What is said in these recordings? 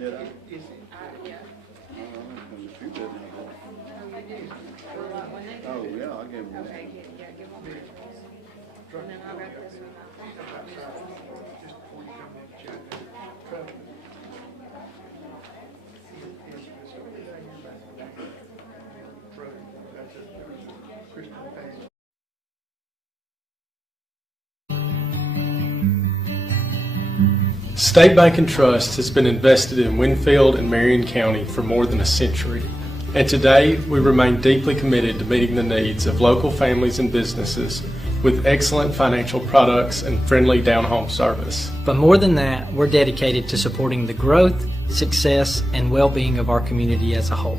Did I? Yeah. There's a few didn't I? Oh, you do? Well, when they Oh, yeah, I'll give them that. okay, yeah, give them one. And then I'll wrap this one State Bank and Trust has been invested in Winfield and Marion County for more than a century, and today we remain deeply committed to meeting the needs of local families and businesses with excellent financial products and friendly down-home service. But more than that, we're dedicated to supporting the growth, success, and well-being of our community as a whole.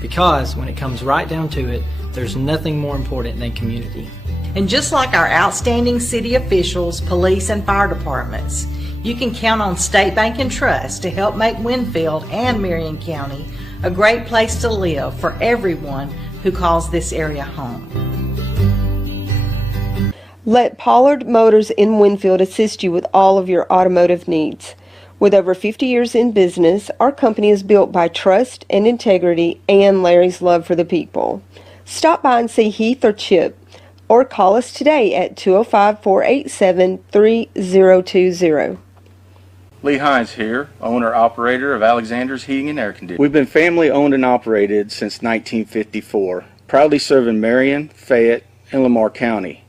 Because when it comes right down to it, there's nothing more important than community. And just like our outstanding city officials, police, and fire departments, you can count on State Bank and Trust to help make Winfield and Marion County a great place to live for everyone who calls this area home. Let Pollard Motors in Winfield assist you with all of your automotive needs. With over 50 years in business, our company is built by trust and integrity and Larry's love for the people. Stop by and see Heath or Chip, or call us today at 205-487-3020. Lee Hines here, owner-operator of Alexander's Heating and Air Conditioning. We've been family-owned and operated since 1954, proudly serving Marion, Fayette, and Lamar County.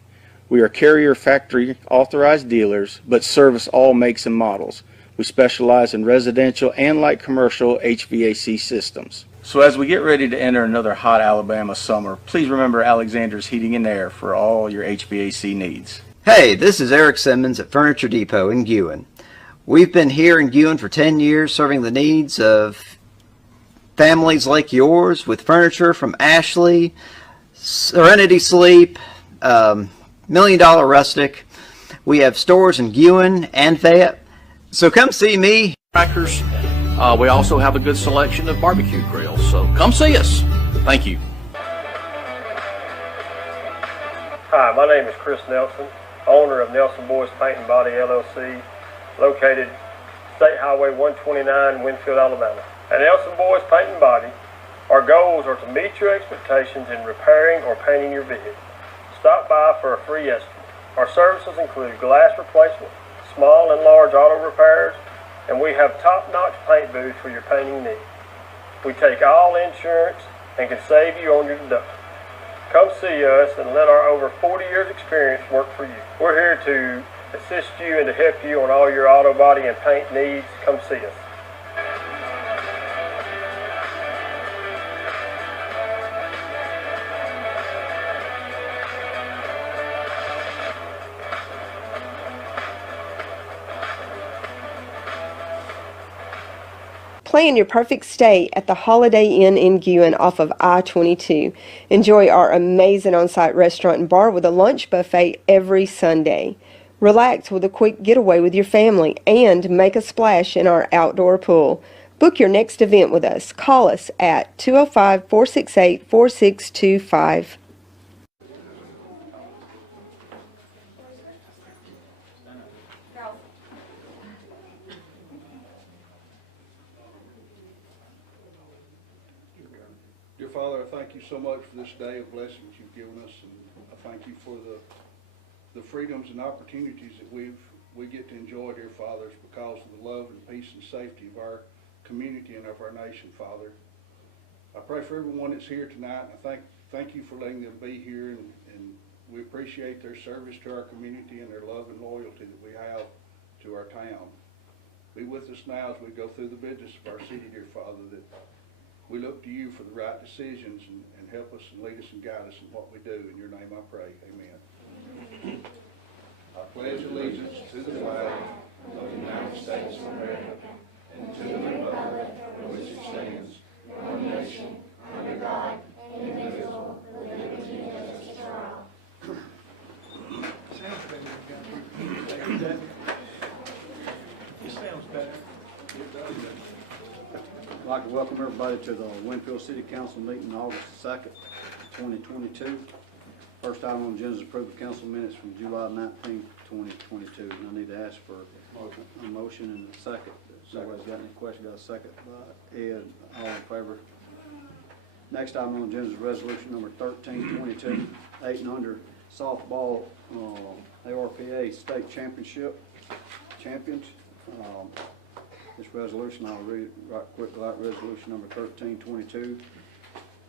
We are carrier factory authorized dealers, but service all makes and models. We specialize in residential and light commercial HVAC systems. So as we get ready to enter another hot Alabama summer, please remember Alexander's Heating and Air for all your HVAC needs. Hey, this is Eric Simmons at Furniture Depot in Guin. We've been here in Guin for 10 years serving the needs of families like yours with furniture from Ashley, Serenity Sleep, Million Dollar Rustic. We have stores in Guin and Fayette. So come see me. Crackers. We also have a good selection of barbecue grills. So come see us. Thank you. Hi, my name is Chris Nelson, owner of Nelson Boys Paint and Body LLC, located State Highway 129, Winfield, Alabama. At Nelson Boys Paint and Body, our goals are to meet your expectations in repairing or painting your vehicle. Stop by for a free estimate. Our services include glass replacement, small and large auto repairs, and we have top-notch paint booths for your painting needs. We take all insurance and can save you on your deductible. Come see us and let our over 40 years experience work for you. We're here to assist you and to help you on all your auto body and paint needs. Come see us. Plan your perfect stay at the Holiday Inn in Guin off of I-22. Enjoy our amazing on-site restaurant and bar with a lunch buffet every Sunday. Relax with a quick getaway with your family and make a splash in our outdoor pool. Book your next event with us. Call us at 205-468-4625. Dear Father, I thank you so much for this day of blessings you've given us, and I thank you for the freedoms and opportunities that we get to enjoy, dear Father, is because of the love and peace and safety of our community and of our nation, Father. I pray for everyone that's here tonight, and I thank you for letting them be here, and we appreciate their service to our community and their love and loyalty that we have to our town. Be with us now as we go through the business of our city, dear Father, that we look to you for the right decisions and help us and lead us and guide us in what we do. In your name I pray. Amen. I pledge allegiance to the flag of the United States of America and to the republic for which it stands, one nation, under God, indivisible, with liberty and justice for all. Sounds better. It sounds better. It does. I'd like to welcome everybody to the Winfield City Council meeting August 2nd, 2022. First item on the agenda is approval of council minutes from July 19th, 2022. And I need to ask for a motion and a second to Nobody's got any question, got a second by Ed, all in favor. Next item on the agenda is resolution number 1322, 8 and under softball, ARPA state championship champions. This resolution, I'll read it right quick, like resolution number 1322.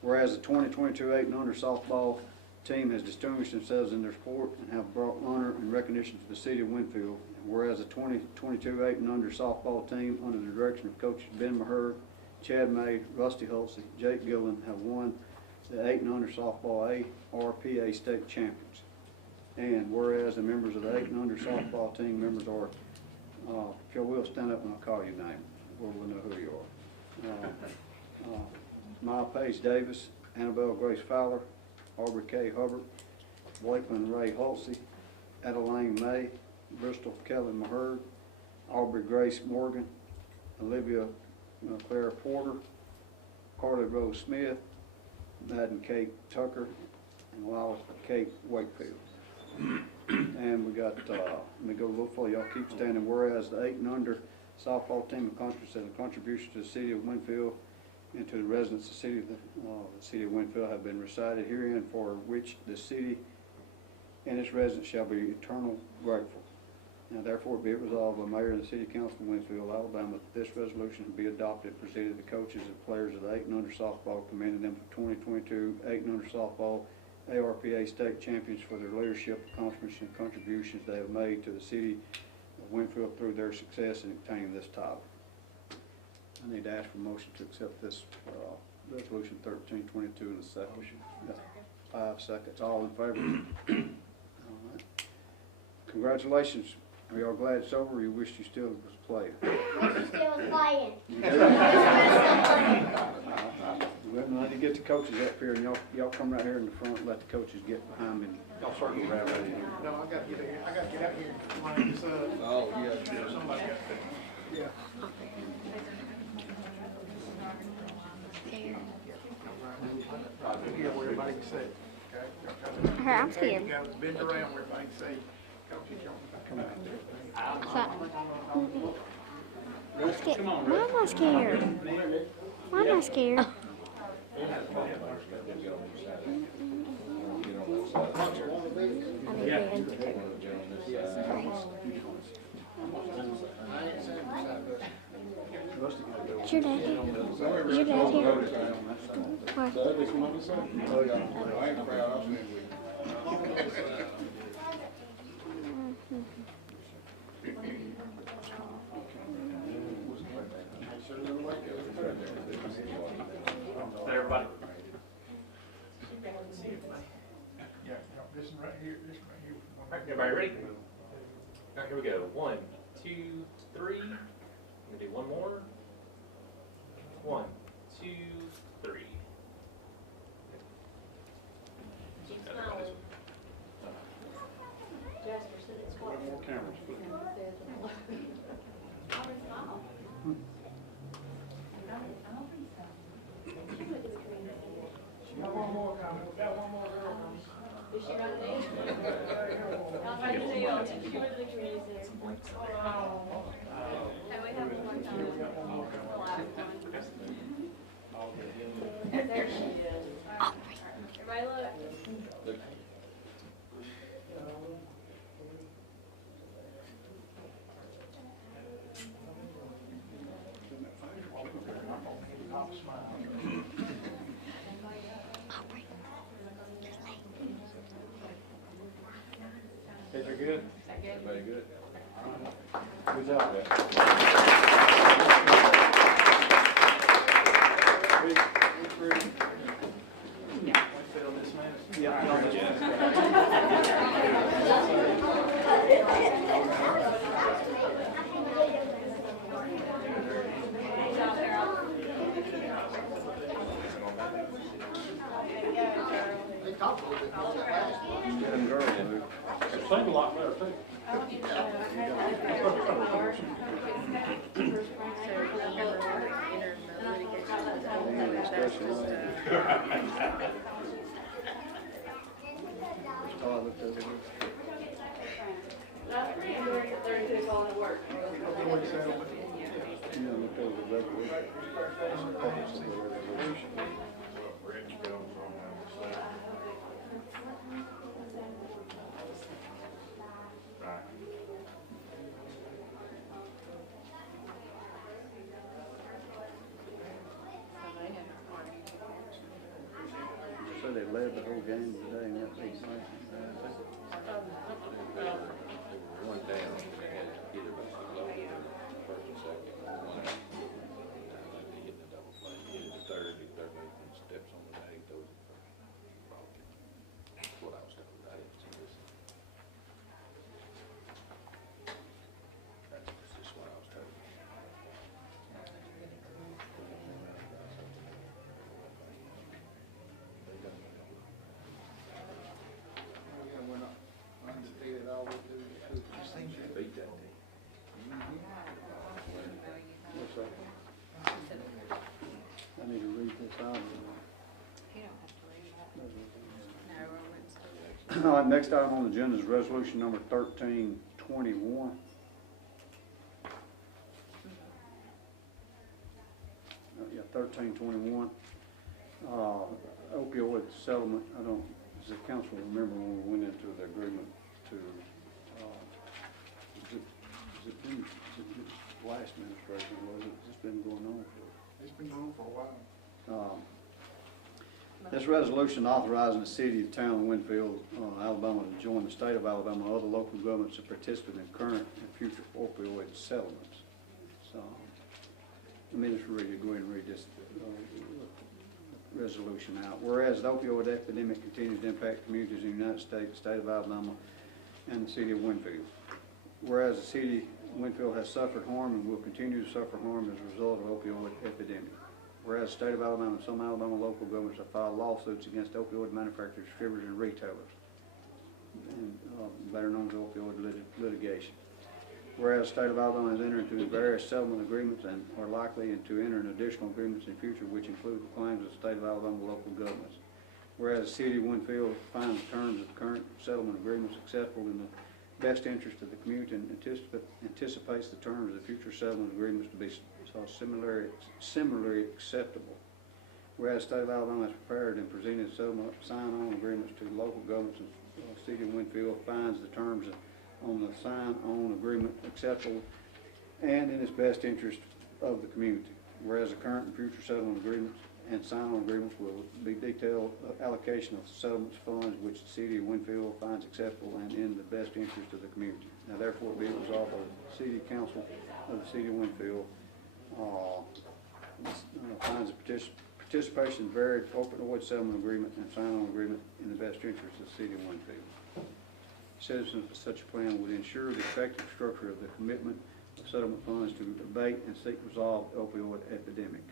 Whereas the 2022 8 and under softball team has distinguished themselves in their sport and have brought honor and recognition to the city of Winfield. And whereas the 2022 8 and under softball team, under the direction of coaches Ben Maher, Chad May, Rusty Hulsey, Jake Gillen, have won the 8 and under softball ARPA state champions. And whereas the members of the 8 and under softball team members are, if you will, stand up and I'll call your name, we'll know who you are. Maya Paige Davis, Annabelle Grace Fowler, Aubrey K. Hubbard, Wakeland Ray Hulsey, Adeline May, Bristol Kelly Maher, Aubrey Grace Morgan, Olivia Claire Porter, Carly Rose Smith, Madden Kate Tucker, and Lila Kate Wakefield. And we got, let me go a little further, y'all keep standing. Whereas the 8 and under softball team accomplished a contribution to the city of Winfield and to the residents of the city of Winfield have been recited herein, for which the city and its residents shall be eternal grateful. Now therefore be it resolved by the Mayor and the City Council of Winfield, Alabama, that this resolution be adopted, presented to the coaches and players of the 8 and under softball, commending them for 2022 8 and under softball ARPA state champions for their leadership, accomplishments, and contributions they have made to the city of Winfield through their success in obtaining this title. I need to ask for a motion to accept this resolution 1322 in a second. 5 seconds. All in favor? All right. Congratulations. Are y'all glad it's over, or you wish you still was playing? I still was playing. Well, now you get the coaches up here, and y'all come right here in the front and let the coaches get behind me. Y'all circle right here. No, I gotta get here. I gotta get out here. Line this up. Oh, yeah. Somebody got to. Yeah. Yeah, where everybody can see. Okay? Hey, I'm scared. You gotta bend around where everybody can see. Coaches, y'all come out there. I'm scared. Why am I scared? Why am I scared? Is your dad here? Is your dad here? Why? Everybody. Yeah, this one right here, this one right here. Everybody ready? All right, here we go. 1, 2, 3. I'm gonna do one more. 1, 2, 3. Keep smiling. Jasper said it's what? More cameras, please. Got one more coming. We got one more girl. Is she right there? I'll try to see you. She was the community center. And we have one more coming. We got one more coming. There she is. Everybody look. Kids are good? Everybody good? Who's out there? Sing a lot better too. So they led the whole game today, and that's nice. One down, they had either basically loaded or first and second, one out. They hit the double play, hit the third movement, steps on the leg, those are the first ball. That's what I was told, I didn't see this. That's just what I was told. Again, we're not undefeated all we do. Just think they beat that team. What's that? I need to read this out. All right, next item on the agenda is resolution number 1321. Yeah, 1321. Opioid settlement. I don't, does the council remember when we went into the agreement to, is it this last administration, was it? It's been going on for? It's been going on for a while. This resolution authorizing the city of town of Winfield, Alabama to join the state of Alabama and other local governments to participate in current and future opioid settlements. So, let me just go ahead and read this resolution out. Whereas the opioid epidemic continues to impact communities in the United States, the state of Alabama, and the city of Winfield. Whereas the city of Winfield has suffered harm and will continue to suffer harm as a result of opioid epidemic. Whereas the state of Alabama and some Alabama local governments have filed lawsuits against opioid manufacturers, distributors, and retailers, and better known as opioid litigation. Whereas the state of Alabama has entered into various settlement agreements and are likely to enter in additional agreements in future, which include the claims of the state of Alabama local governments. Whereas the city of Winfield finds the terms of the current settlement agreements acceptable in the best interest of the community and anticipates the terms of the future settlement agreements to be similarly acceptable. Whereas the state of Alabama has prepared and presented settlement sign-on agreements to local governments, and the city of Winfield finds the terms on the sign-on agreement acceptable and in its best interest of the community. Whereas the current and future settlement agreements and sign-on agreements will be detailed allocation of settlements funds which the city of Winfield finds acceptable and in the best interest of the community. Now therefore be it resolved by the city council of the city of Winfield finds the participation in varied opioid settlement agreement and sign-on agreement in the best interest of the city of Winfield. Citizens of such a plan would ensure the effective structure of the commitment of settlement funds to abate and seek resolve the opioid epidemic.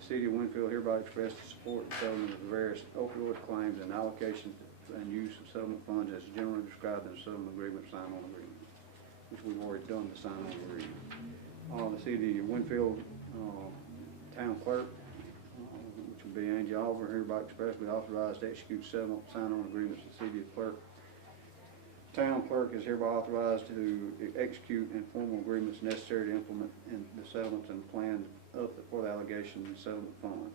The city of Winfield hereby expresses support the settlement of the various opioid claims and allocation and use of settlement funds as generally described in the settlement agreement, sign-on agreement, which we've already done the sign-on agreement. The city of Winfield town clerk, which would be Angie Oliver, hereby expressly authorized to execute settlement sign-on agreements with the city of clerk. Town clerk is hereby authorized to execute informal agreements necessary to implement the settlements and plan for the allegation and settlement funds.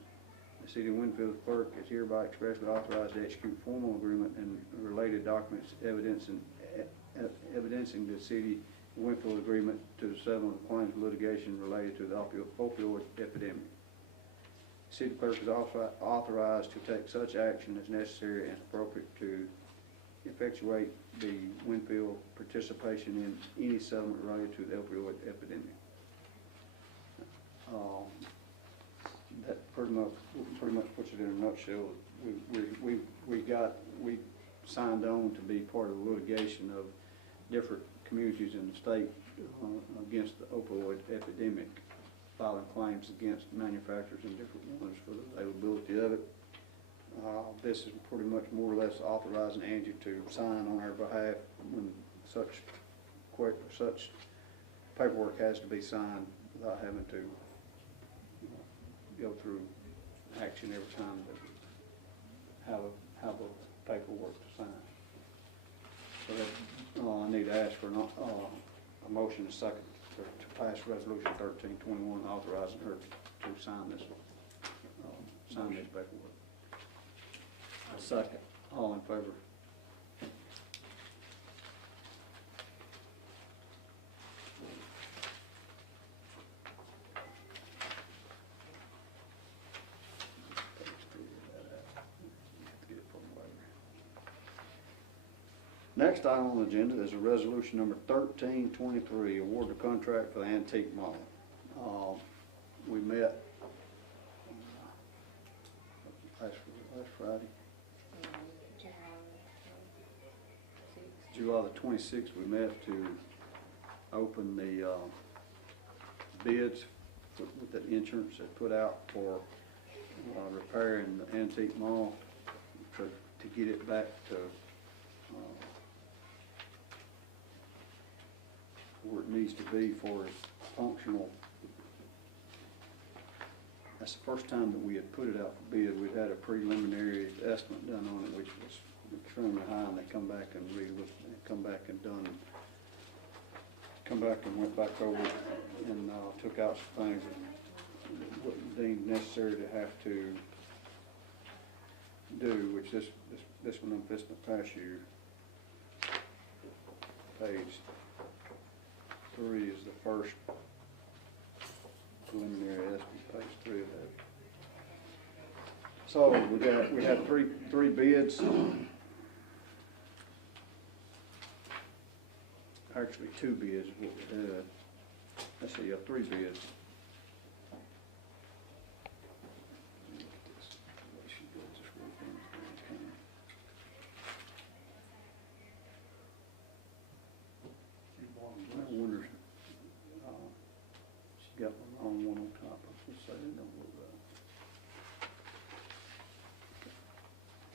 The city of Winfield clerk is hereby expressly authorized to execute formal agreement and related documents evidencing the city of Winfield agreement to the settlement of claims of litigation related to the opioid epidemic. The city clerk is also authorized to take such action as necessary and appropriate to effectuate the Winfield participation in any settlement related to the opioid epidemic. That pretty much puts it in a nutshell. We signed on to be part of the litigation of different communities in the state against the opioid epidemic, filing claims against manufacturers and different ones for the availability of it. This is pretty much more or less authorizing Angie to sign on our behalf when such paperwork has to be signed without having to go through action every time to have a paperwork to sign. So that, I need to ask for a motion and second to pass resolution 1321 authorizing her to sign this, sign this paperwork. Second. All in favor? Next item on the agenda is a resolution number 1323, award the contract for the antique mall. We met last Friday, July the 26th. We met to open the bids with the insurance they put out for repairing the antique mall to get it back to where it needs to be for its functional. That's the first time that we had put it out for bid. We'd had a preliminary estimate done on it, which was extremely high, and they come back and come back and went back over it and took out some things that wasn't deemed necessary to have to do, which this one I'm fixing to pass you. Page 3 is the first preliminary estimate, page 3 of that. So we had three bids. Actually, 2 bids is what we had. Let's see, 3 bids. I wonder, she got the wrong one on top. I was going to say, it don't look right.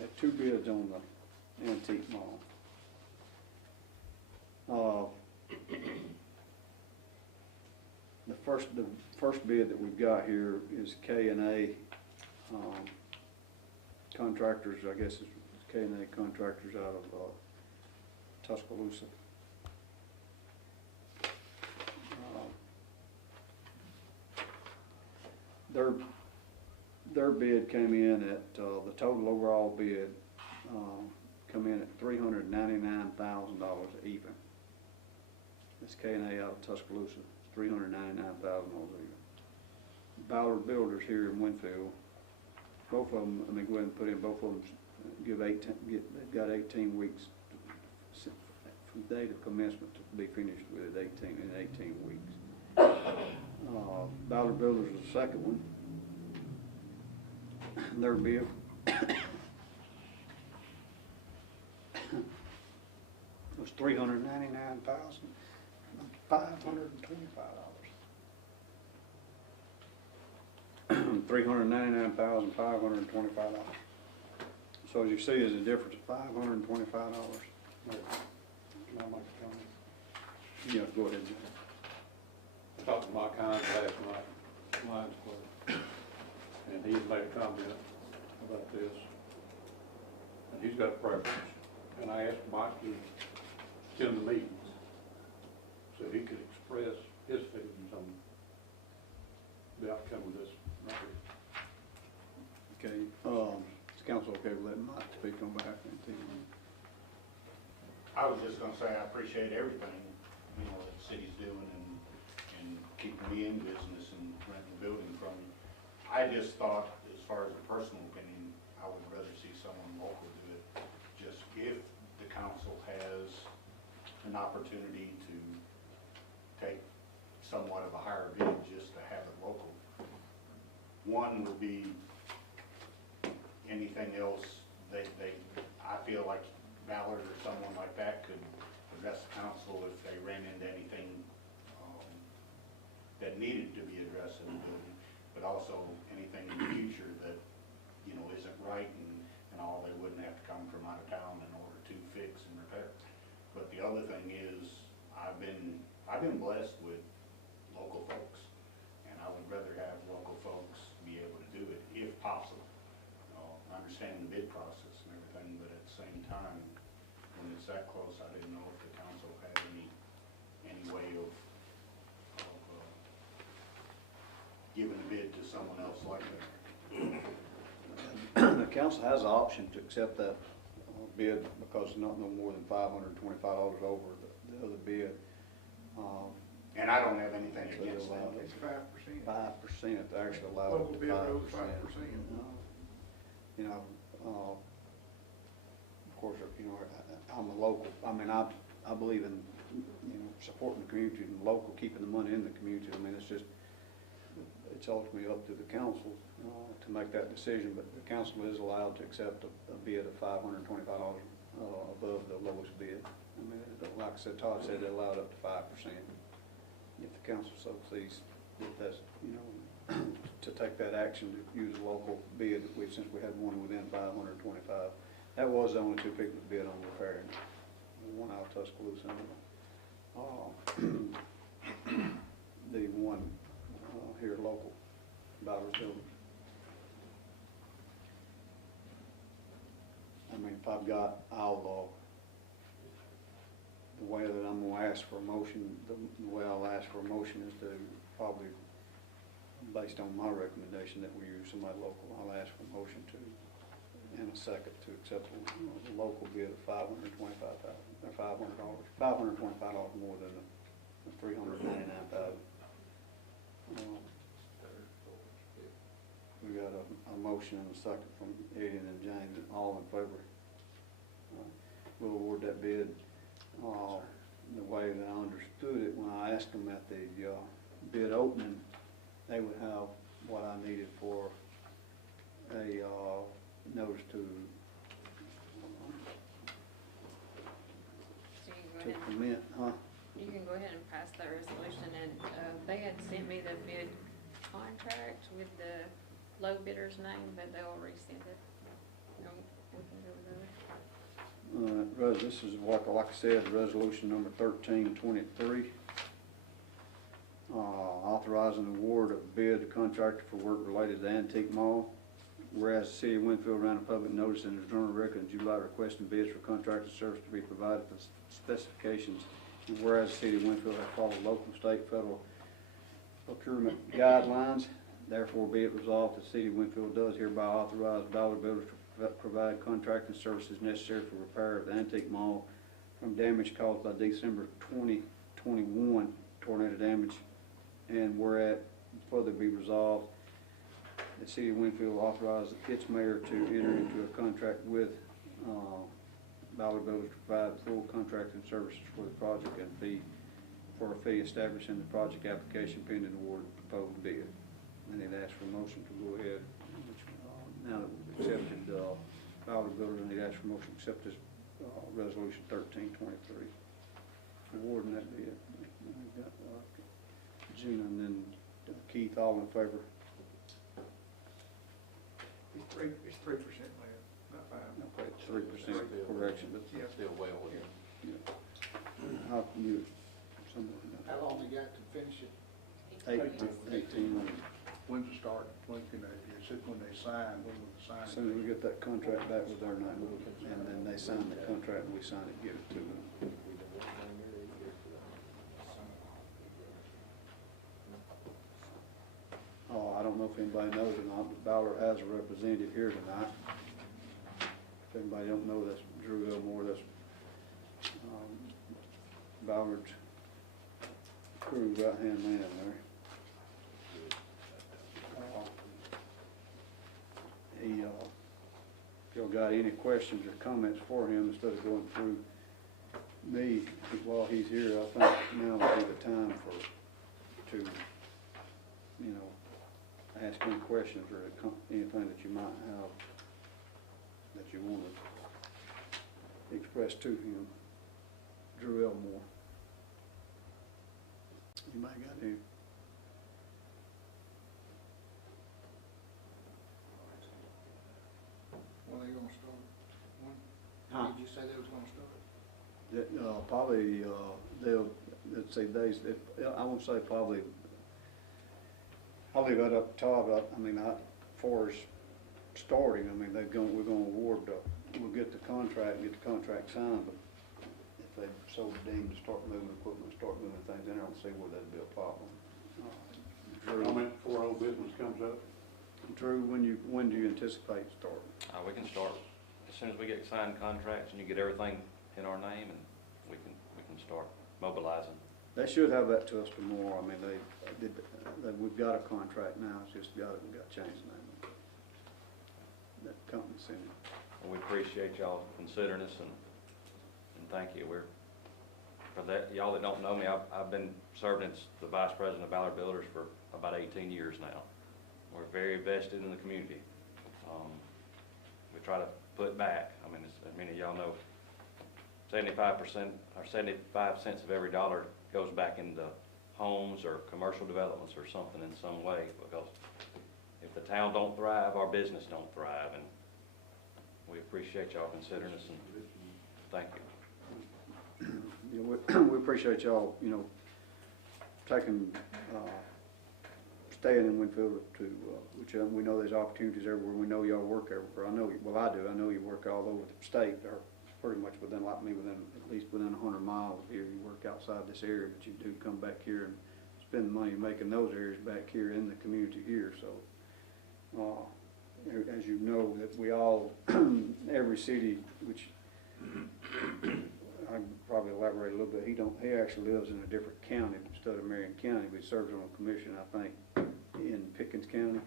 Had 2 bids on the antique mall. The first bid that we've got here is K&A contractors. I guess it's K&A contractors out of Tuscaloosa. Their bid came in at the total overall bid come in at $399,000 even. This K&A out of Tuscaloosa, $399,000 even. Pollard Builders here in Winfield, both of them. Let me go ahead and put in both of them. They've got 18 weeks from the date of commencement to be finished with it. 18 weeks. Pollard Builders is the second one. Their bid was $399,525. $399,525. So as you see, is a difference of $525. Yeah, go ahead, Jim. I talked to Mike Hines last night, Lions Club, and he had made a comment about this, and he's got a preference. And I asked Mike to attend the meetings so he could express his feelings on the outcome of this matter. Okay, is council okay with letting Mike speak on behalf of the team? I was just gonna say, I appreciate everything, you know, that the city's doing and keeping me in business and renting the building from you. I just thought, as far as a personal opinion, I would rather see someone local do it. Just if the council has an opportunity to take somewhat of a higher bid, just to have it local. One would be anything else I feel like Ballard or someone like that could address the council if they ran into anything that needed to be addressed in the building, but also anything in the future that, you know, isn't right and all, they wouldn't have to come from out of town in order to fix and repair. But the other thing is, I've been blessed with local folks, and I would rather have local folks be able to do it if possible. I understand the bid process and everything, but at the same time, when it's that close, I didn't know if the council had any way of giving a bid to someone else like that. The council has the option to accept that bid because it's not no more than $525 over the other bid. And I don't have anything against that. It's 5%. 5%, they're actually allowed Local up to bid rose 5%. You know, of course, you know, I'm a local, I mean, I believe in, you know, supporting the community and local, keeping the money in the community. I mean, it's ultimately up to the council to make that decision, but the council is allowed to accept a bid of $525 above the lowest bid. I mean, like I said, Todd said they allowed up to 5%. If the council so sees that that's, you know, to take that action to use a local bid, since we had one within 525. That was the only two people that bid on repairing, one out of Tuscaloosa and the one here local, Bowers Building. I mean, if I've got, the way that I'm gonna ask for a motion, the way I'll ask for a motion is to probably, based on my recommendation that we use somebody local, I'll ask for a motion to, in a second, to accept the local bid of $525,000, or $525 more than the $399,000. We got a motion and a second from Eddie and James, all in favor. We'll award that bid the way that I understood it when I asked them at the bid opening. They would have what I needed for a notice to commit, huh? You can go ahead and pass that resolution, and they had sent me the bid contract with the low bidder's name, but they'll resend it. No, we can go with that. This is what, like I said, resolution number 1323. Authorizing the award of bid to contractor for work related to Antique Mall. Whereas the city of Winfield ran a public notice in the Journal Record in July requesting bids for contractor service to be provided for specifications. And whereas the city of Winfield has followed local, state, federal procurement guidelines, therefore be it resolved the city of Winfield does hereby authorize Ballard Builders to provide contracting services necessary for repair of the Antique Mall from damage caused by December 2021 tornado damage. And whereas further be resolved, the city of Winfield authorized its mayor to enter into a contract with Ballard Builders to provide full contracting services for the project and for a fee established in the project application pending award of proposed bid. And they'd ask for a motion to go ahead, which, now that we've accepted Ballard Builders, and they'd ask for a motion to accept this resolution 1323. Awarding that bid. We've got Gina and then Keith, all in favor. It's 3% less, not 5. Okay, 3% correction, but Yeah. Still well within. how can you, How long they got to finish it? 18 months. When's it start? When can they, is it when they sign, when will they sign? As soon as we get that contract back with their name, and then they sign the contract and we sign it, give it to them. I don't know if anybody knows or not, but Ballard has a representative here tonight. If anybody don't know, that's Drew Elmore, that's Ballard's crew right-hand man there. If y'all got any questions or comments for him, instead of going through me while he's here, I think now would be the time to, you know, ask any questions or anything that you might have that you want to express to him. Drew Elmore. Anybody got any? When are they gonna start? When? Huh? Did you say they was gonna start? Probably, let's say days, I won't say probably, I'll leave that up to Todd, I mean, for as starting, I mean, we're gonna award, we'll get the contract signed, but if they so deem to start moving equipment, start moving things in, I don't see where that'd be a problem. Drew. Comment before old business comes up. Drew, when do you anticipate starting? We can start as soon as we get signed contracts and you get everything in our name, and we can start mobilizing. They should have that to us tomorrow. I mean, we've got a contract now, it's just got changed name. That company sent it. And we appreciate y'all considering us, and thank you. For that, y'all that don't know me, I've been serving as the Vice President of Ballard Builders for about 18 years now. We're very vested in the community. We try to put back. I mean, as many of y'all know, 75% or 75 cents of every dollar goes back into homes or commercial developments or something in some way, because if the town don't thrive, our business don't thrive, and we appreciate y'all considering us, and thank you. You know, we appreciate y'all, you know, taking, staying in Winfield to, which we know there's opportunities everywhere. We know y'all work everywhere. I know, well, I do. I know you work all over the state, or pretty much within, like me, at least within 100 miles of here. You work outside this area, but you do come back here and spend money making those areas back here in the community here. So, as you know, that we all, every city, which I can probably elaborate a little bit. He actually lives in a different county instead of Marion County, but he serves on a commission, I think, in Pickens County,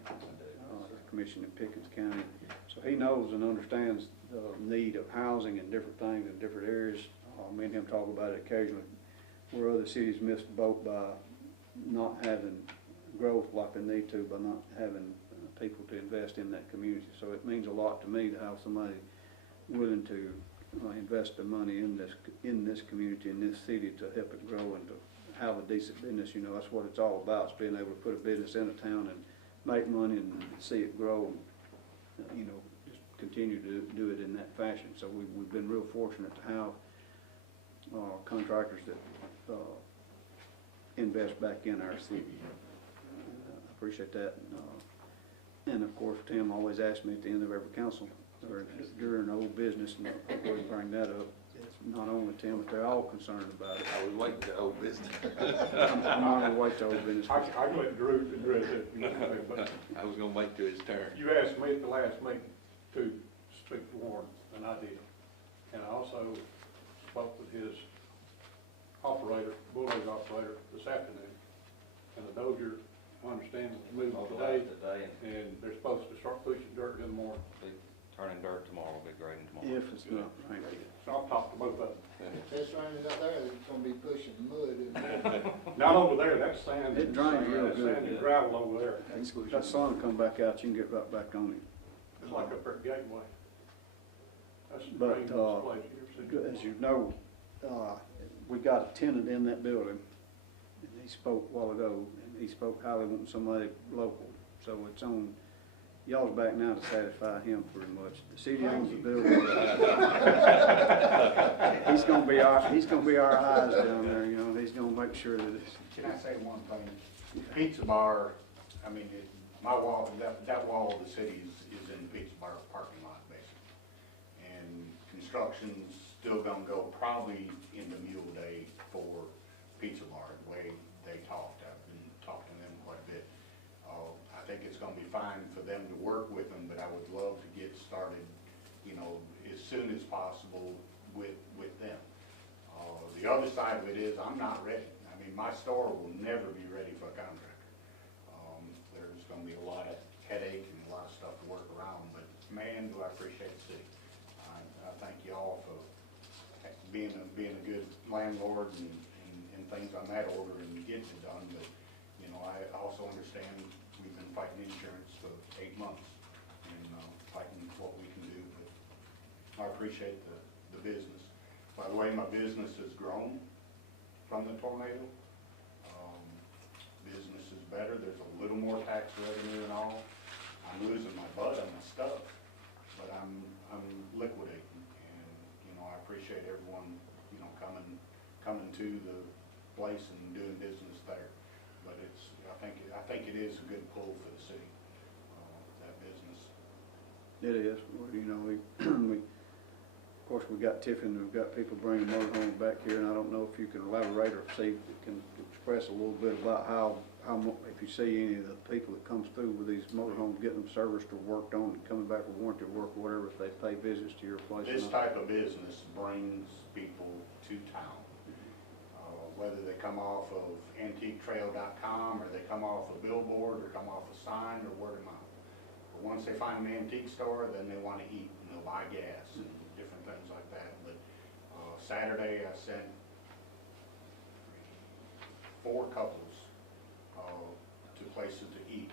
commission in Pickens County. So he knows and understands the need of housing and different things in different areas. Me and him talk about it occasionally, where other cities miss the boat by not having growth like they need to, by not having people to invest in that community. So it means a lot to me to have somebody willing to invest the money in this community, in this city, to help it grow and to have a decent business. You know, that's what it's all about, is being able to put a business in a town and make money and see it grow, and, you know, just continue to do it in that fashion. So we've been real fortunate to have contractors that invest back in our city. I appreciate that. And of course, Tim always asks me at the end of every council, or during old business, and I'll go ahead and bring that up. It's not only Tim, but they're all concerned about it. I was waiting to old business. I'm not gonna wait till old business. I can let Drew address it. But I was gonna wait till his turn. you asked me at the last meeting to speak for Warren, and I did. And I also spoke with his operator, bulldozer operator, this afternoon. And the Dozier, I understand, is moving today, and they're supposed to start pushing dirt in the morning. Turning dirt tomorrow, we'll be grading tomorrow. If it's not raining. So I'll talk to both of them. If it's raining up there, it's gonna be pushing mud, isn't it? Not over there, that's sand. It drains real good. Sand and gravel over there. That sun come back out, you can get right back on it. It's like up there at Gateway. That's the But, drainage place you ever seen. as you know, we got a tenant in that building, and he spoke a while ago, and he spoke highly wanting somebody local. So it's on y'all's back now to satisfy him pretty much. The city owns the building. He's gonna be our eyes down there, you know, he's gonna make sure that it's. Can I say one thing? Pizza bar, I mean, my wall, that wall of the city is in the pizza bar parking lot, basically. And construction's still gonna go probably into Mule Day for pizza bar, the way they talked. I've been talking to them quite a bit. I think it's gonna be fine for them to work with them, but I would love to get started, you know, as soon as possible with them. The other side of it is, I'm not ready. I mean, my store will never be ready for a contractor. There's gonna be a lot of headache and a lot of stuff to work around, but man, do I appreciate the city. I thank you all for being a good landlord and things on that order and getting it done, but, you know, I also understand we've been fighting insurance for 8 months and fighting what we can do, but I appreciate the business. By the way, my business has grown from the tornado. Business is better. There's a little more tax revenue and all. I'm losing my butt on my stuff, but I'm liquidating, and, you know, I appreciate everyone, you know, coming to the place and doing business there. But I think it is a good pull for the city, that business. It is. Well, you know, of course, we got Tiffin, we've got people bringing motorhomes back here, and I don't know if you can elaborate or see if you can express a little bit about how if you see any of the people that comes through with these motorhomes, getting them serviced or worked on and coming back with warranty work or whatever, if they pay visits to your place. This type of business brings people to town. Whether they come off of antiquetrail.com or they come off a billboard or come off a sign or word of mouth. But once they find an antique store, then they want to eat and they'll buy gas and different things like that. But Saturday I sent 4 couples to places to eat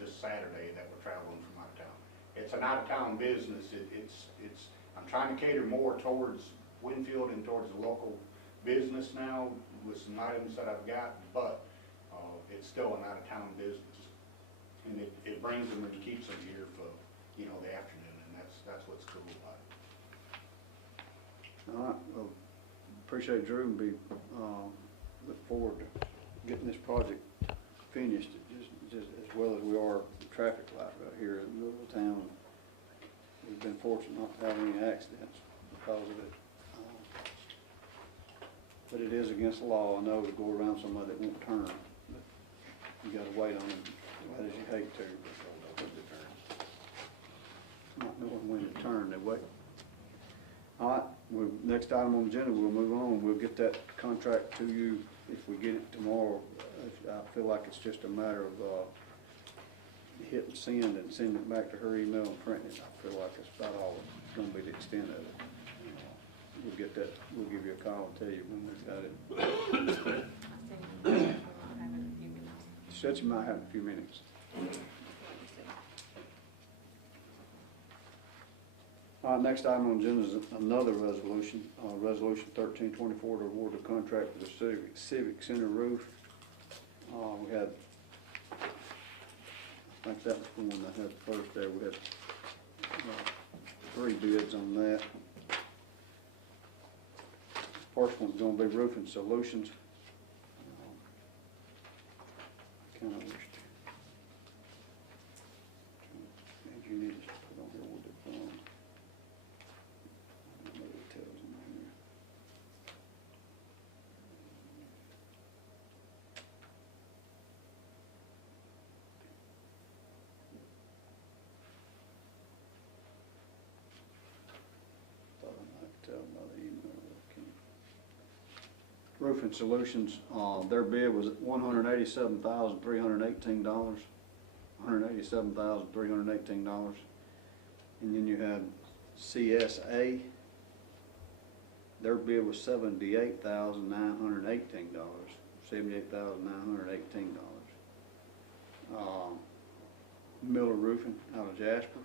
just Saturday that were traveling from out of town. It's an out-of-town business. I'm trying to cater more towards Winfield and towards the local business now with some items that I've got, but it's still an out-of-town business, and it brings them and keeps them here for the afternoon, and that's what's cool about it. All right, well, appreciate Drew, and look forward to getting this project finished just as well as we are the traffic light right here in the middle of town. We've been fortunate not to have any accidents because of it. But it is against the law, I know, to go around somebody that won't turn. But you gotta wait on them, as you hate to. Not knowing when to turn, they wait. All right, next item on the agenda, we'll move on. We'll get that contract to you if we get it tomorrow. I feel like it's just a matter of hitting send and sending it back to her email and printing it. I feel like it's about all it's gonna be the extent of it. We'll get that, we'll give you a call and tell you when we've got it. She said you might have a few minutes. All right, next item on the agenda is another resolution, Resolution 1324 to award a contract for the Civic Center roof. We had, I think that was the one that had first there. We had 3 bids on that. First one's going to be Roofing Solutions. Kind of wish you need to put on here what they've done. No details in there. Thought I might tell by the email. Roofing Solutions, their bid was $187,318. $187,318. And then you had CSA. Their bid was $78,918. $78,918. Miller Roofing out of Jasper.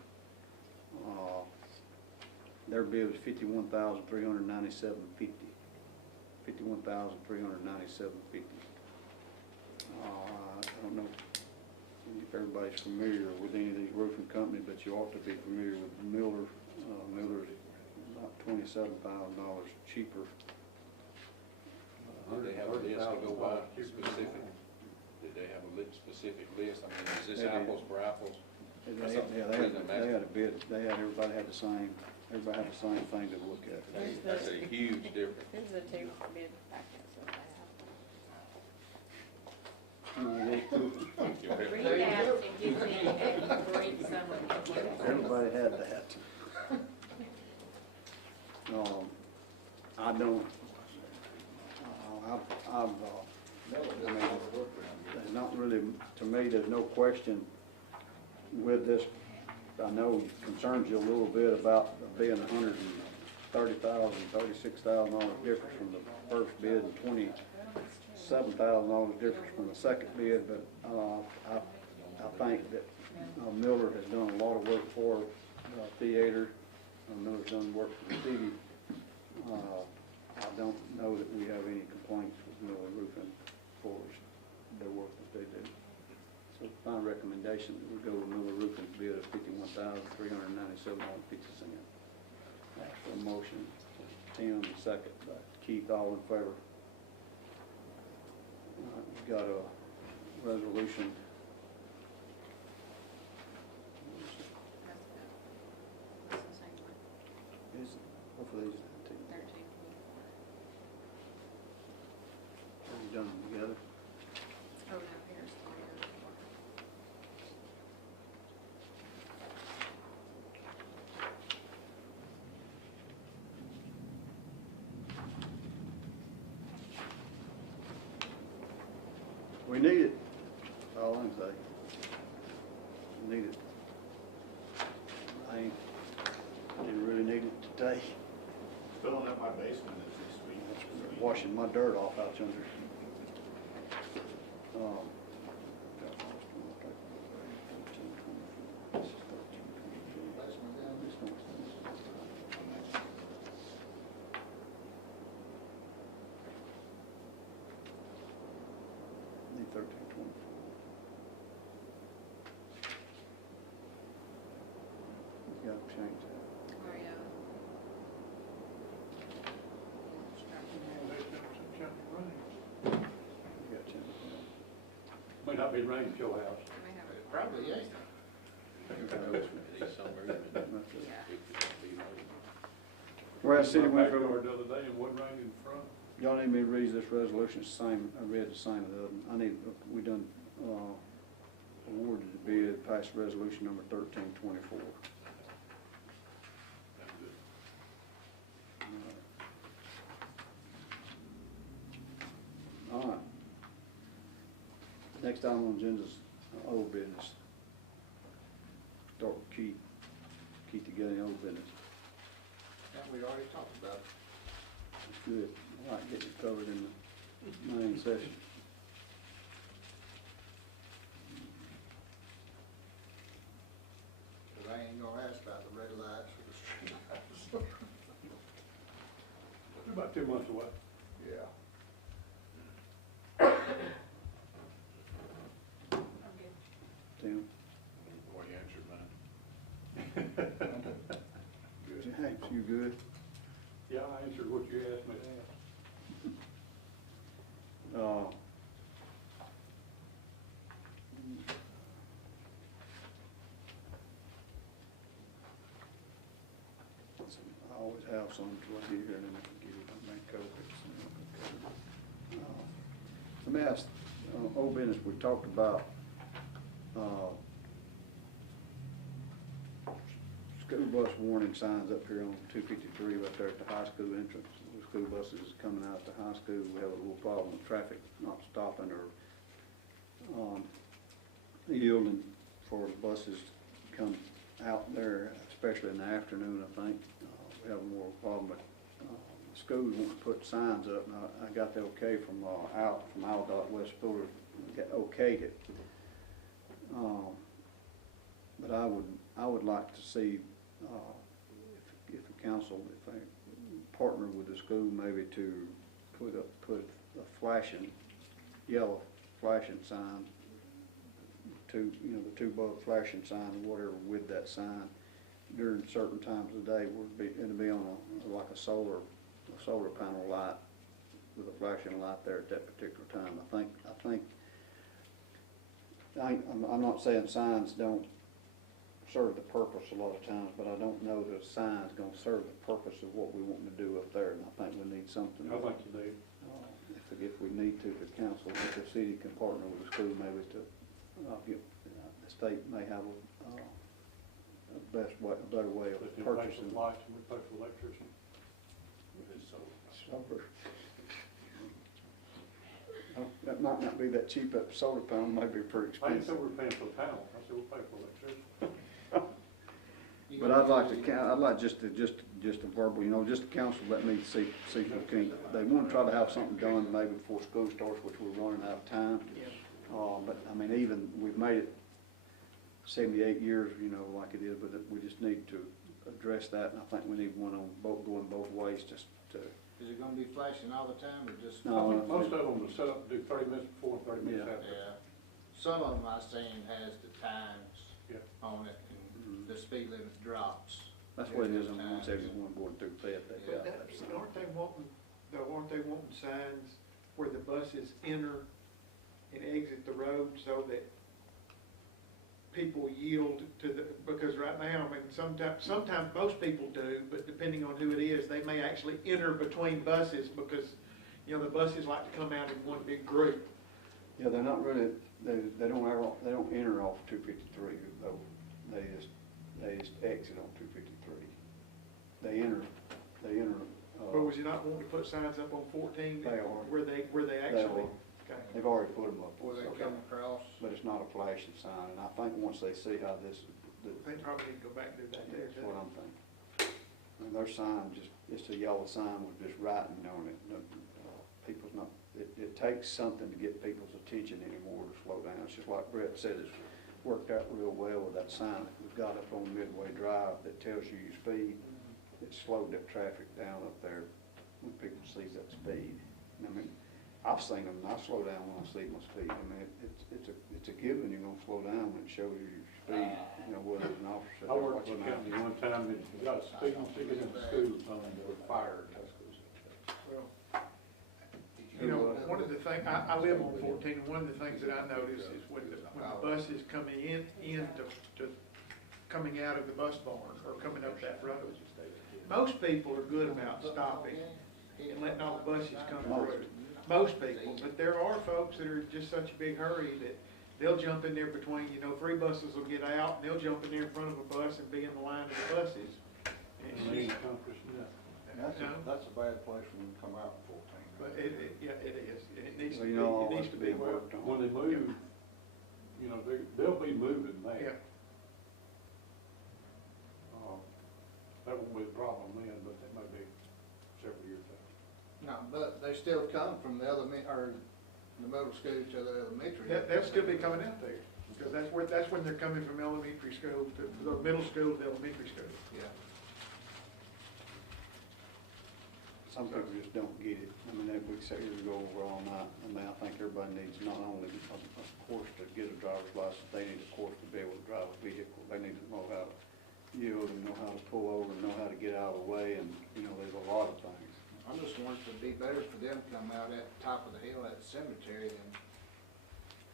Their bid was $51,397.50. $51,397.50. I don't know if everybody's familiar with any of these roofing companies, but you ought to be familiar with Miller. Miller's about $27,000 cheaper. Do they have a list to go by specific? Did they have a specific list? I mean, is this apples for apples? Yeah, they had a bid. Everybody had the same. Everybody had the same thing to look at. That's a huge difference. This is a 2 bid packets that they have. Read out and give me a brief summary. Everybody had that. I don't, there's not really, to me, there's no question with this. I know it concerns you a little bit about being $130,000, $36,000 difference from the first bid and $27,000 difference from the second bid, but I think that Miller has done a lot of work for theater. Miller's done work for the city. I don't know that we have any complaints with Miller Roofing for their work that they do. So my recommendation that we go with Miller Roofing's bid of $51,397.50. Ask for a motion. Tim, second by Keith, all in favor. We've got a resolution. Both of these are you done them together? Oh, no, here's We need it, all I'm saying. We need it. I didn't really need it today. Filling up my basement this week. Washing my dirt off out yonder. Need 1324. We got to change that. Oh, yeah. We got to change that. May not be rain at your house. We have it. Probably ain't. Whereas City of My Winfield, backyard the other day and wasn't raining in front. y'all need me to read this resolution, it's the same, I read the same as the other one. I need, we done, awarded the bid, passed resolution number 1324. All right. Next item on the agenda is old business. Start with Keith together old business. That we already talked about. That's good. I like getting it covered in the main session. But I ain't gonna ask about the red lights or the street lights. We're about 2 months away. Yeah. Tim? Boy, you answered mine. James, you good? Yeah, I answered what you asked me to ask. I always have some until I get here and then I forget it. I make copies. Let me ask, old business, we talked about, school bus warning signs up here on 253 right there at the high school entrance. The school buses coming out of the high school, we have a little problem with traffic not stopping or yielding for the buses to come out there, especially in the afternoon, I think. We have more problem, but the school want to put signs up, and I got the okay from Aldott West Fuller, okayed it. But I would like to see, if the council, if they partner with the school, maybe to put a flashing, yellow flashing sign, the two-bulb flashing sign or whatever with that sign during certain times of the day, it'll be on like a solar panel light with a flashing light there at that particular time. I'm not saying signs don't serve the purpose a lot of times, but I don't know that a sign's gonna serve the purpose of what we want to do up there, and I think we need something. I think you do. If we need to, the council, if the city can partner with the school, maybe to, the state may have a better way of But you pay purchasing. for lights and we pay for electricity. Solar. That might not be that cheap, that solar panel might be pretty I didn't say expensive. we're paying for the panel, I said we're paying for electricity. But I'd like just a verbal, just the council let me see if we can, they wanna try to have something done maybe before school starts, which we're running out of time. But I mean, even, we've made it 78 years, like it is, but we just need to address that, and I think we need one on going both ways, just to. Is it gonna be flashing all the time or just? No, I think most of them are set up to do 30 minutes before and 30 minutes after. Yeah. Some of them I seen has the times on it and the speed limit drops. That's what it is on 171 going through Fayette. Aren't they wanting signs where the buses enter and exit the road so that people yield to because right now, I mean, sometimes most people do, but depending on who it is, they may actually enter between buses because, the buses like to come out in one big group. Yeah, they're not really, they don't enter off 253 though. They just exit on 253. They enter. But was you not wanting to put signs up on 14? They are. Where they actually. They've already put them up. Or they come across. But it's not a flashing sign, and I think once they see how this, They probably need to go back and do that there. that's what I'm thinking. And their sign, just a yellow sign with just writing on it. People's not, it takes something to get people's attention anymore to slow down. It's just like Brett said, it's worked out real well with that sign that we've got up on Midway Drive that tells you your speed. It slowed that traffic down up there when people see that speed. I mean, I've seen them, and I slow down when I see my speed. I mean, it's a given you're gonna slow down when it shows you your speed, whether it's an officer. I worked for a company one time that got a speeding ticket in the school, and they were fired. One of the things, I live on 14, and one of the things that I notice is when the buses coming coming out of the bus barn or coming up that road, most people are good about stopping and letting all the buses come through. Most people, but there are folks that are just such a big hurry that they'll jump in there between, 3 buses will get out, and they'll jump in there in front of a bus and be in the line of the buses. And it's just, That's a bad place for them to come out in 14. but it is. It needs So to you be, know, it needs to be worked on. When they move, they'll be moving there. Yeah. That won't be a problem then, but that may be several years out. No, but they still come from the the middle school to the elementary. They'll still be coming out there, because that's when they're coming from elementary school to the middle school to elementary school. Yeah. Some people just don't get it. I mean, we sit here to go over all night. I mean, I think everybody needs not only a course to get a driver's license, they need a course to be able to drive a vehicle. They need to know how to yield and know how to pull over and know how to get out of the way, and, there's a lot of things. I just want it to be better for them to come out at the top of the hill at the cemetery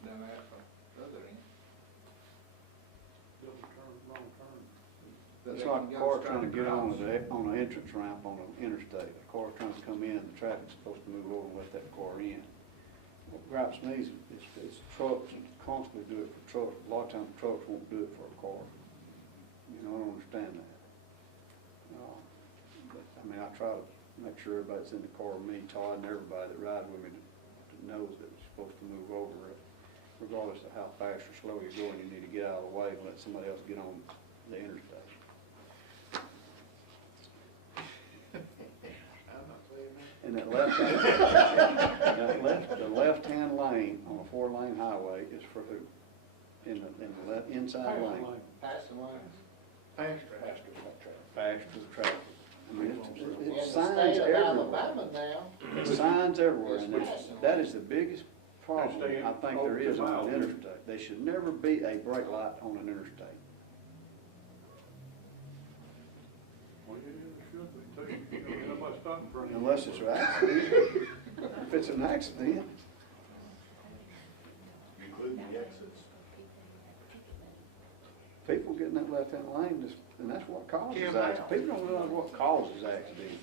than at the other end. It's like a car trying to get on an entrance ramp on an interstate. A car trying to come in, the traffic's supposed to move over and let that car in. What gripes me is trucks constantly do it for trucks. A lot of times trucks won't do it for a car. I don't understand that. But, I try to make sure everybody that's in the car with me, Todd, and everybody that rides with me knows that we're supposed to move over it. Regardless of how fast or slow you're going, you need to get out of the way and let somebody else get on the interstate. And that the left-hand lane on a 4-lane highway is for who? In the inside lane. Pass the line. Faster traffic. I mean, it's In signs the state of everywhere. Alabama now. It's signs everywhere, and It's that is the biggest problem I think there is on an interstate. There should never be a brake light on an interstate. Well, yeah, it should be too. Nobody stopping for any. Unless it's an accident. If it's an accident, Including the exits. people get in that left-hand lane, and that's what causes accidents. People don't realize what causes accidents.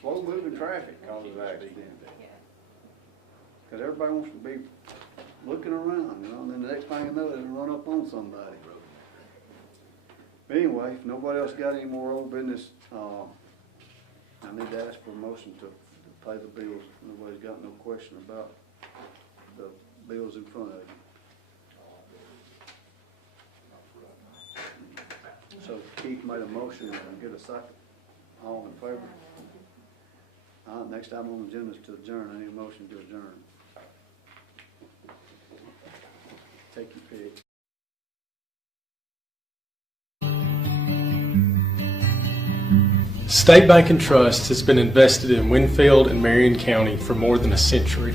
Slow-moving traffic causes accidents. Because everybody wants to be looking around, and then the next thing you know, they run up on somebody. But anyway, if nobody else got any more old business, I need to ask for a motion to pay the bills. Nobody's got no question about the bills in front of you. So Keith made a motion and get a second. All in favor? Next item on the agenda is to adjourn. I need a motion to adjourn. Take your pick. State Bank and Trust has been invested in Winfield and Marion County for more than a century.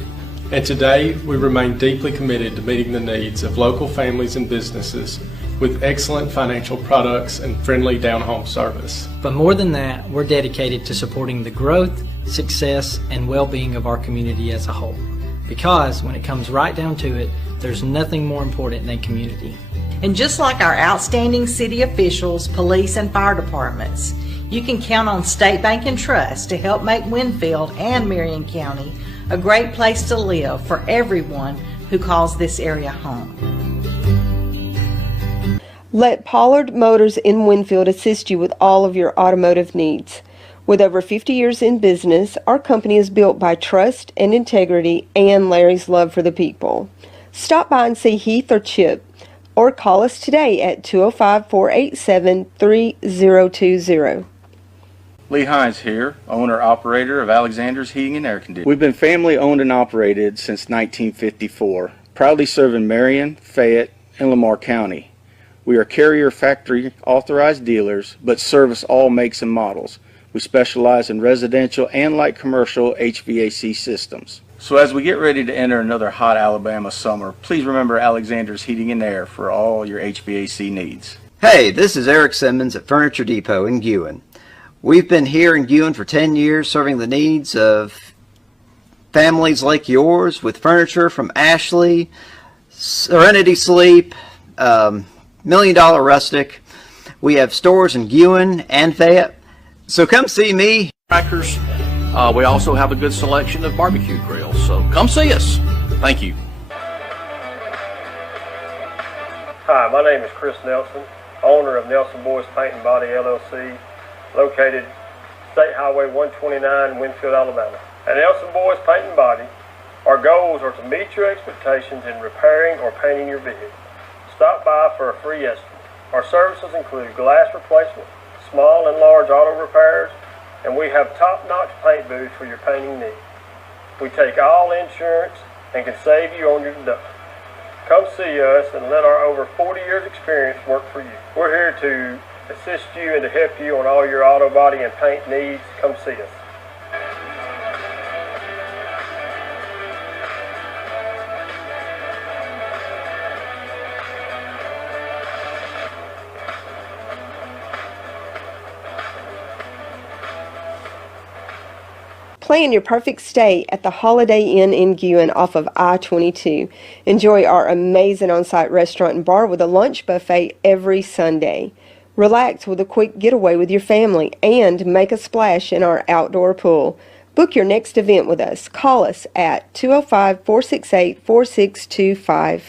And today, we remain deeply committed to meeting the needs of local families and businesses with excellent financial products and friendly down-home service. But more than that, we're dedicated to supporting the growth, success, and well-being of our community as a whole. Because when it comes right down to it, there's nothing more important than community. And just like our outstanding city officials, police, and fire departments, you can count on State Bank and Trust to help make Winfield and Marion County a great place to live for everyone who calls this area home. Let Pollard Motors in Winfield assist you with all of your automotive needs. With over 50 years in business, our company is built by trust and integrity and Larry's love for the people. Stop by and see Heath or Chip, or call us today at 205-487-3020. Lee Hines here, owner-operator of Alexander's Heating and Air Conditioning. We've been family owned and operated since 1954, proudly serving Marion, Fayette, and Lamar County. We are Carrier factory authorized dealers, but service all makes and models. We specialize in residential and light commercial HVAC systems. So as we get ready to enter another hot Alabama summer, please remember Alexander's Heating and Air for all your HVAC needs. Hey, this is Eric Simmons at Furniture Depot in Guin. We've been here in Guin for 10 years serving the needs of families like yours with furniture from Ashley, Serenity Sleep, Million Dollar Rustic. We have stores in Guin and Fayette. So come see me. Crackers. We also have a good selection of barbecue grills, so come see us. Thank you. Hi, my name is Chris Nelson, owner of Nelson Boys Paint and Body LLC, located State Highway 129, Winfield, Alabama. At Nelson Boys Paint and Body, our goals are to meet your expectations in repairing or painting your vehicle. Stop by for a free estimate. Our services include glass replacement, small and large auto repairs, and we have top-notch paint booths for your painting needs. We take all insurance and can save you on your deductible. Come see us and let our over 40 years experience work for you. We're here to assist you and to help you on all your auto body and paint needs. Come see us. Plan your perfect stay at the Holiday Inn in Guin off of I-22. Enjoy our amazing on-site restaurant and bar with a lunch buffet every Sunday. Relax with a quick getaway with your family and make a splash in our outdoor pool. Book your next event with us. Call us at 205-468-4625.